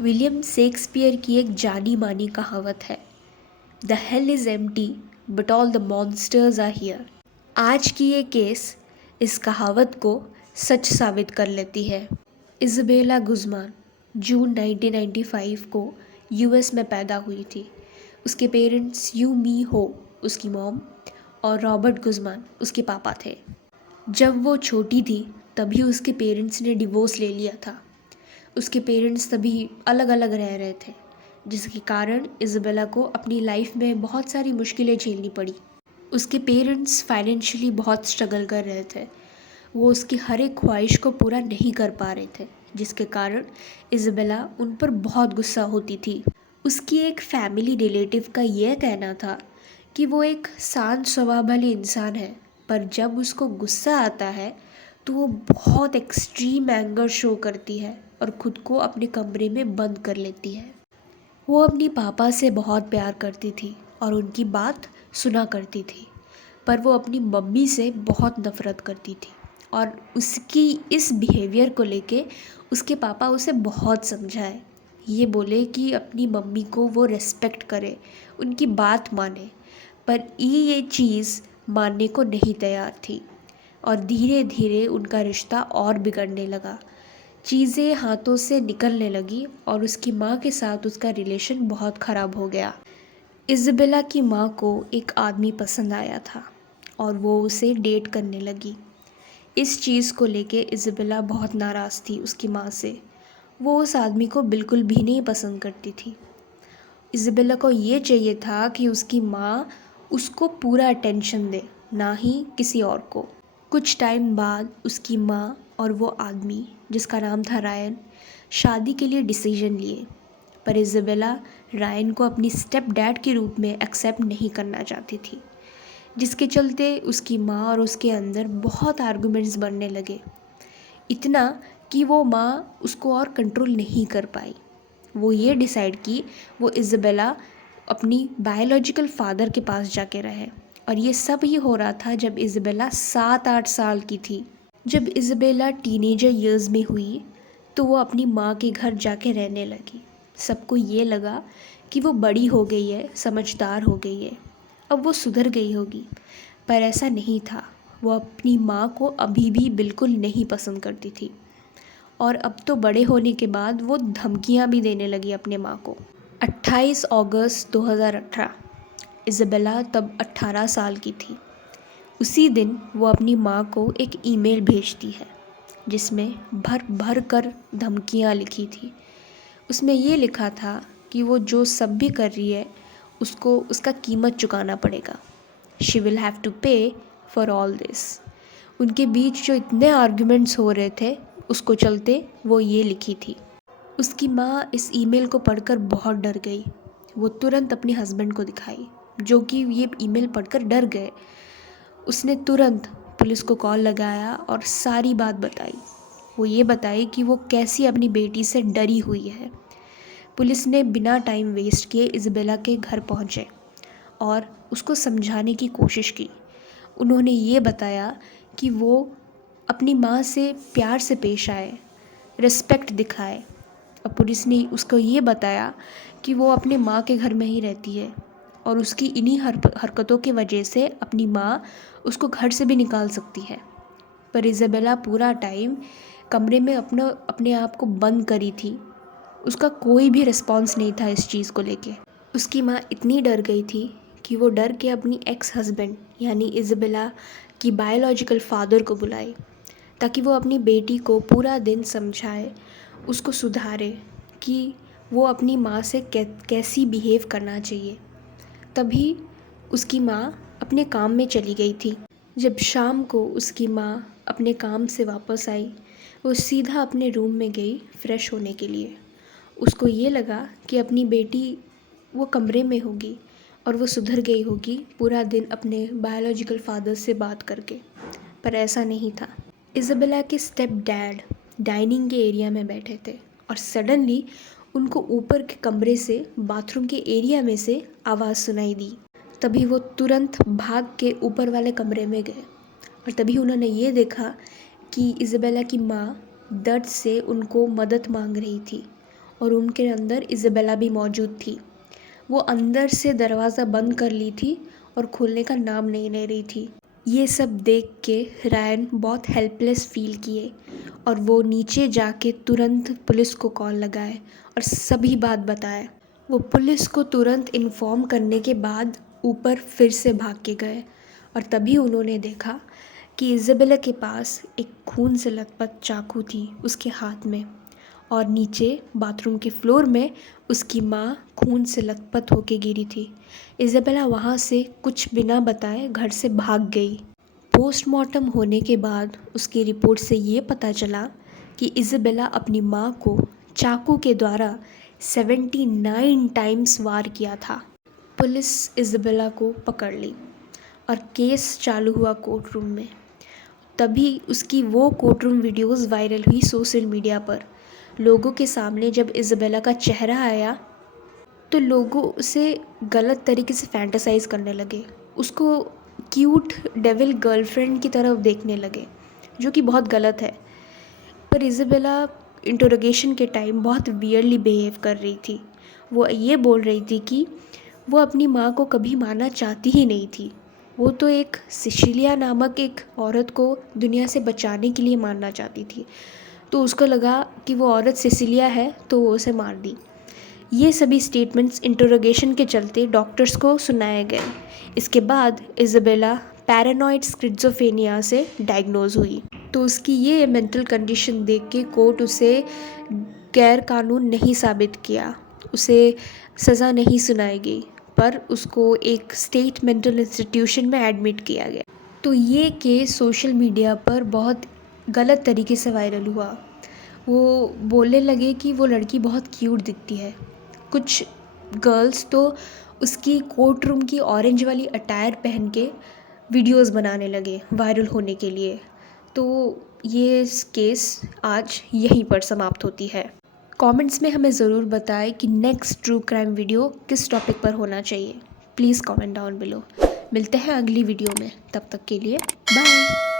William Shakespeare की एक जानी मानी कहावत है, the hell is empty but all the monsters are here. आज की ये केस इस कहावत को सच साबित कर लेती है। इज़ाबेला गुज़मान जून 1995 को यूएस में पैदा हुई थी। उसके पेरेंट्स यू मी हो, उसकी मॉम, और रॉबर्ट गुज़मान उसके पापा थे। जब वो छोटी थी तभी उसके पेरेंट्स ने डिवोर्स ले लिया था। उसके पेरेंट्स तभी अलग अलग रह रहे थे, जिसके कारण इज़ाबेला को अपनी लाइफ में बहुत सारी मुश्किलें झेलनी पड़ी। उसके पेरेंट्स फाइनेंशियली बहुत स्ट्रगल कर रहे थे। वो उसकी हर एक ख्वाहिश को पूरा नहीं कर पा रहे थे, जिसके कारण इज़ाबेला उन पर बहुत गुस्सा होती थी। उसकी एक फैमिली रिलेटिव का यह कहना था कि वो एक शांत स्वभाव वाली इंसान है, पर जब उसको गुस्सा आता है तो वो बहुत एक्सट्रीम एंगर शो करती है और ख़ुद को अपने कमरे में बंद कर लेती है। वो अपनी पापा से बहुत प्यार करती थी और उनकी बात सुना करती थी, पर वो अपनी मम्मी से बहुत नफ़रत करती थी और उसकी इस बिहेवियर को लेके उसके पापा उसे बहुत समझाए। ये बोले कि अपनी मम्मी को वो रेस्पेक्ट करे, उनकी बात माने, पर ये चीज़ मानने को नहीं तैयार थी और धीरे धीरे उनका रिश्ता और बिगड़ने लगा। चीज़ें हाथों से निकलने लगी और उसकी माँ के साथ उसका रिलेशन बहुत ख़राब हो गया। इज़ाबेला की माँ को एक आदमी पसंद आया था और वो उसे डेट करने लगी। इस चीज़ को लेके इज़ाबेला बहुत नाराज़ थी उसकी माँ से। वो उस आदमी को बिल्कुल भी नहीं पसंद करती थी। इज़ाबेला को ये चाहिए था कि उसकी माँ उसको पूरा अटेंशन दे, ना ही किसी और को। कुछ टाइम बाद उसकी माँ और वो आदमी, जिसका नाम था रायन, शादी के लिए डिसीजन लिए, पर इज़ाबेला रायन को अपनी स्टेप डैड के रूप में एक्सेप्ट नहीं करना चाहती थी, जिसके चलते उसकी माँ और उसके अंदर बहुत आर्गुमेंट्स बढ़ने लगे। इतना कि वो माँ उसको और कंट्रोल नहीं कर पाई। वो ये डिसाइड की वो इज़ाबेला अपनी बायोलॉजिकल फादर के पास जाके रहे, और ये सब ही हो रहा था जब इज़ाबेला 7-8 साल की थी। जब इज़ाबेला टीनेजर ईयर्स में हुई तो वो अपनी माँ के घर जाके रहने लगी। सबको ये लगा कि वो बड़ी हो गई है, समझदार हो गई है, अब वो सुधर गई होगी, पर ऐसा नहीं था। वो अपनी माँ को अभी भी बिल्कुल नहीं पसंद करती थी और अब तो बड़े होने के बाद वो धमकियाँ भी देने लगी अपने माँ को। 28 अगस्त 2018, इज़ाबेला तब 18 साल की थी। उसी दिन वो अपनी माँ को एक ईमेल भेजती है जिसमें भर भर कर धमकियाँ लिखी थी। उसमें ये लिखा था कि वो जो सब भी कर रही है उसको उसका कीमत चुकाना पड़ेगा। शी विल हैव टू पे फॉर ऑल दिस। उनके बीच जो इतने आर्ग्यूमेंट्स हो रहे थे उसको चलते वो ये लिखी थी। उसकी माँ इस ईमेल को पढ़कर बहुत डर गई। वो तुरंत अपने हस्बैंड को दिखाई, जो कि ये ईमेल पढ़कर डर गए। उसने तुरंत पुलिस को कॉल लगाया और सारी बात बताई। वो ये बताई कि वो कैसी अपनी बेटी से डरी हुई है। पुलिस ने बिना टाइम वेस्ट किए इज़ाबेला के घर पहुंचे और उसको समझाने की कोशिश की। उन्होंने ये बताया कि वो अपनी माँ से प्यार से पेश आए, रिस्पेक्ट दिखाए, और पुलिस ने उसको ये बताया कि वो अपने माँ के घर में ही रहती है और उसकी इन्हीं हरकतों की वजह से अपनी माँ उसको घर से भी निकाल सकती है। पर इज़ाबेला पूरा टाइम कमरे में अपने आप को बंद करी थी। उसका कोई भी रिस्पॉन्स नहीं था इस चीज़ को लेके। उसकी माँ इतनी डर गई थी कि वो डर के अपनी एक्स हस्बैंड यानी इज़ाबेला की बायोलॉजिकल फादर को बुलाई, ताकि वो अपनी बेटी को पूरा दिन समझाए, उसको सुधारे कि वो अपनी माँ से कैसी बिहेव करना चाहिए। तभी उसकी माँ अपने काम में चली गई थी। जब शाम को उसकी माँ अपने काम से वापस आई, वो सीधा अपने रूम में गई फ्रेश होने के लिए। उसको ये लगा कि अपनी बेटी वो कमरे में होगी और वो सुधर गई होगी पूरा दिन अपने बायोलॉजिकल फादर से बात करके, पर ऐसा नहीं था। इज़ाबेला के स्टेप डैड डाइनिंग के एरिया में बैठे थे और सडनली उनको ऊपर के कमरे से बाथरूम के एरिया में से आवाज़ सुनाई दी। तभी वो तुरंत भाग के ऊपर वाले कमरे में गए और तभी उन्होंने ये देखा कि इज़ाबेला की माँ दर्द से उनको मदद मांग रही थी और उनके अंदर इज़ाबेला भी मौजूद थी। वो अंदर से दरवाज़ा बंद कर ली थी और खोलने का नाम नहीं ले रही थी। ये सब देख के रायन बहुत हेल्पलेस फील किए और वो नीचे जाके तुरंत पुलिस को कॉल लगाए और सभी बात बताए। वो पुलिस को तुरंत इन्फॉर्म करने के बाद ऊपर फिर से भाग के गए और तभी उन्होंने देखा कि इज़ाबेला के पास एक खून से लथपथ चाकू थी उसके हाथ में, और नीचे बाथरूम के फ्लोर में उसकी माँ खून से लथपथ होके गिरी थी। इज़ाबेला वहाँ से कुछ बिना बताए घर से भाग गई। पोस्टमार्टम होने के बाद उसकी रिपोर्ट से ये पता चला कि इज़ाबेला अपनी माँ को चाकू के द्वारा 79 टाइम्स वार किया था। पुलिस इज़ाबेला को पकड़ ली और केस चालू हुआ कोर्ट रूम में। तभी उसकी वो कोर्ट रूम वीडियोज़ वायरल हुई सोशल मीडिया पर। लोगों के सामने जब इज़ाबेला का चेहरा आया तो लोगों उसे गलत तरीके से फैंटेसाइज़ करने लगे, उसको क्यूट डेविल गर्लफ्रेंड की तरफ देखने लगे, जो कि बहुत गलत है। पर इज़ाबेला इंटरोगेशन के टाइम बहुत वियरली बिहेव कर रही थी। वो ये बोल रही थी कि वो अपनी माँ को कभी मारना चाहती ही नहीं थी। वो तो एक सिसिलिया नामक एक औरत को दुनिया से बचाने के लिए मारना चाहती थी, तो उसको लगा कि वो औरत सिसिलिया है तो वो उसे मार दी। ये सभी स्टेटमेंट्स इंटरोगेशन के चलते डॉक्टर्स को सुनाए गए। इसके बाद इज़ाबेला पैरानॉइड स्किज़ोफ्रेनिया से डायग्नोज हुई। तो उसकी ये मेंटल कंडीशन देख के कोर्ट उसे गैर कानून नहीं साबित किया, उसे सज़ा नहीं सुनाई गई, पर उसको एक स्टेट मेंटल इंस्टीट्यूशन में एडमिट किया गया। तो ये केस सोशल मीडिया पर बहुत गलत तरीके से वायरल हुआ। वो बोलने लगे कि वो लड़की बहुत क्यूट दिखती है। कुछ गर्ल्स तो उसकी कोर्ट रूम की ऑरेंज वाली अटायर पहन के वीडियोस बनाने लगे वायरल होने के लिए। तो ये केस आज यहीं पर समाप्त होती है। कमेंट्स में हमें ज़रूर बताएं कि नेक्स्ट ट्रू क्राइम वीडियो किस टॉपिक पर होना चाहिए। Please comment down below. मिलते हैं अगली वीडियो में, तब तक के लिए बाय।